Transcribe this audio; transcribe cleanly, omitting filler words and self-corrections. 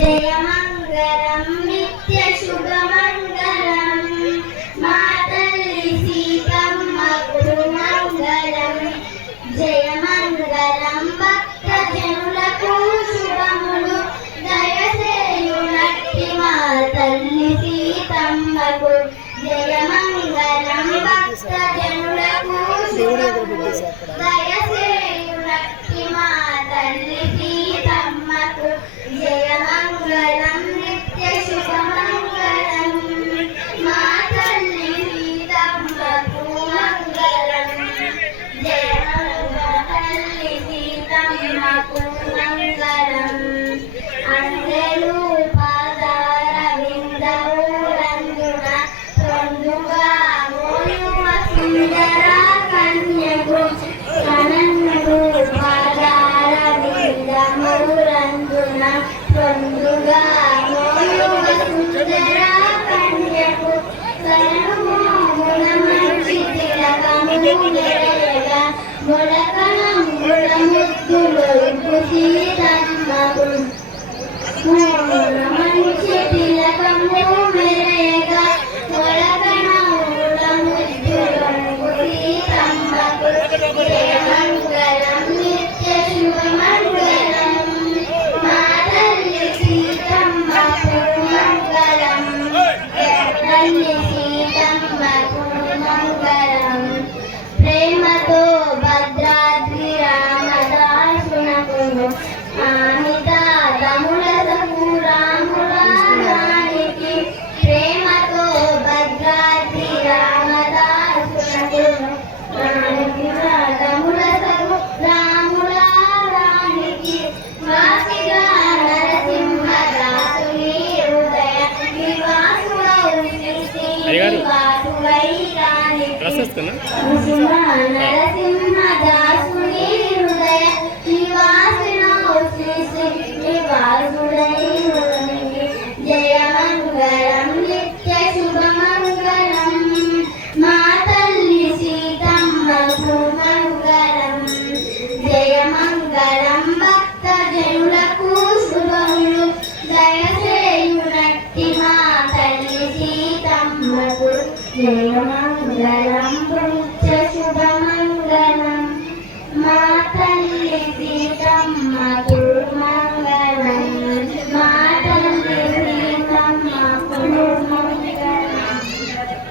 జయమంగళం నిత్య శుభమంగళం మా తల్లి సీతమ్మకు మంగళం జయమంగళం భక్త జనులకు శుభములు దయచేయునట్టి మా తల్లి సీతమ్మకు జయమంగళం భక్త జనులకు శుభములు దయచేయునట్టి మా తల్లి సీతమ్మకు జయమంగళం నిత్య శుభమంగళం మా తల్లి సీతమ్మకు మంగళం జయమంగళి సీతమ్మకు మంగళం అందరూ పాదార విందములందున పొందుగా మోయువ సుందర కన్యకు కనన్ను పాదార విందములందున పొందుగా మోయువ సుందర కన్యకు కనమున మంచి తిలకములెరగా మొలకనముల ముద్దులొల్పు సీతమ్మకు మంచి తిలకము మెరయగా మొలకనముల ముద్దులొల్పు సీతమ్మకు జయమంగళం నిత్య శుభమంగళం మా తల్లి సీతమ్మకు మంగళం తల్లి సీతమ్మకు మంగళం ప్రేమతో భద్రాద్రి రామదాసునకు ఆమితాదములకు రాములానికి ప్రేమతో భద్రాద్రి రామదాసునకు ఆమితాదములకు రాములానికి వాసిగా నరసింహదాసుని హృదయ నివాసుడౌ నరసింహదాసుని హృదయ నివాసినౌ శ్రీనివాసుడై జయమంగళం నిత్య శుభమంగళం మా తల్లి సీతమ్మకు మంగళం జయమంగళం భక్త జనులకు శుభములు దయచేయునట్టి మా తల్లి సీతమ్మకు జయమంగళం